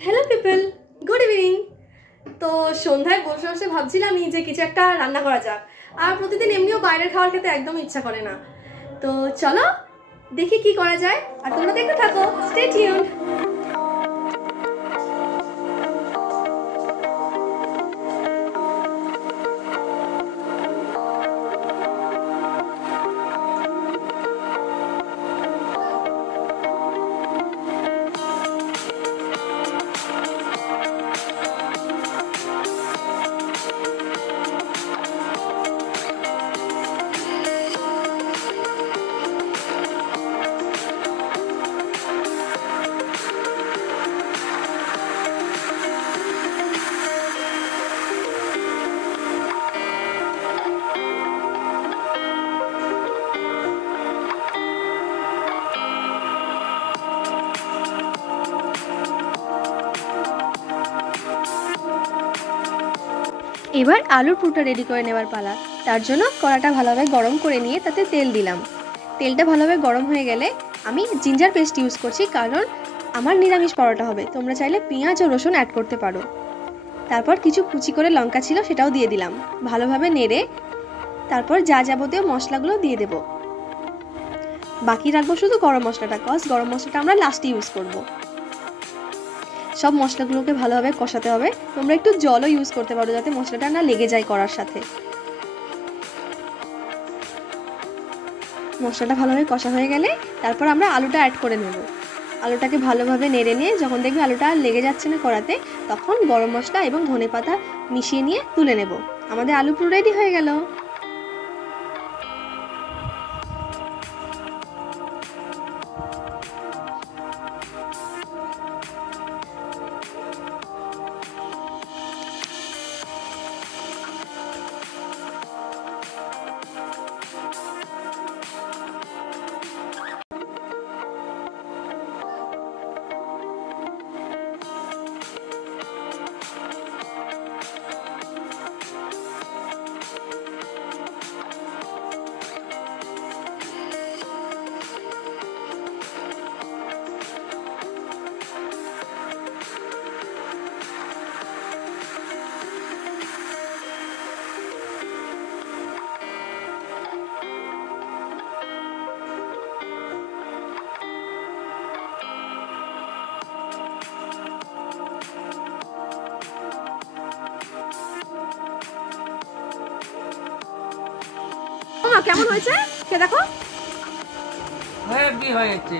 Hello people, good evening. তো সন্ধ্যায় বসে বসে ভাবছিলাম যে কিছু একটা রান্না করা যাক। আর প্রতিদিন এমনিও বাইরের খাবার খেতে একদম ইচ্ছা করে না। তো চলো দেখি কি করা যায়, আর তোমরা দেখতে থাকো, স্টে টিউনড। এবার আলুর পুরটা রেডি করে নেওয়ার পালা। তার জন্য কড়াটা ভালোভাবে গরম করে নিয়ে তাতে তেল দিলাম। তেলটা ভালোভাবে গরম হয়ে গেলে আমি জিঞ্জার পেস্ট ইউজ করছি, কারণ আমার নিরামিষ পরোটা হবে। তোমরা চাইলে পেঁয়াজ ও রসুন অ্যাড করতে পারো। তারপর কিছু কুচি করে লঙ্কা ছিল, সেটাও দিয়ে দিলাম। ভালোভাবে নেড়ে তারপর যা যাবতীয় মশলাগুলো দিয়ে দেব। বাকি রাখবো শুধু গরম মশলাটা, কজ গরম মশলাটা আমরা লাস্টে ইউজ করব। সব মশলাগুলোকে ভালোভাবে কষাতে হবে। তোমরা একটু জলও ইউজ করতে পারো, যাতে মশলাটা না লেগে যায় কড়ার সাথে। মশলাটা ভালোভাবে কষা হয়ে গেলে তারপর আমরা আলুটা অ্যাড করে নেব। আলুটাকে ভালোভাবে নেড়ে নিয়ে যখন দেখবে আলুটা লেগে যাচ্ছে না কড়াতে, তখন গরম মশলা এবং ধনেপাতা মিশিয়ে নিয়ে তুলে নেব। আমাদের আলু পুরো রেডি হয়ে গেল। কেমন হয়েছে খেয়ে দেখো। হেভি হয়েছে।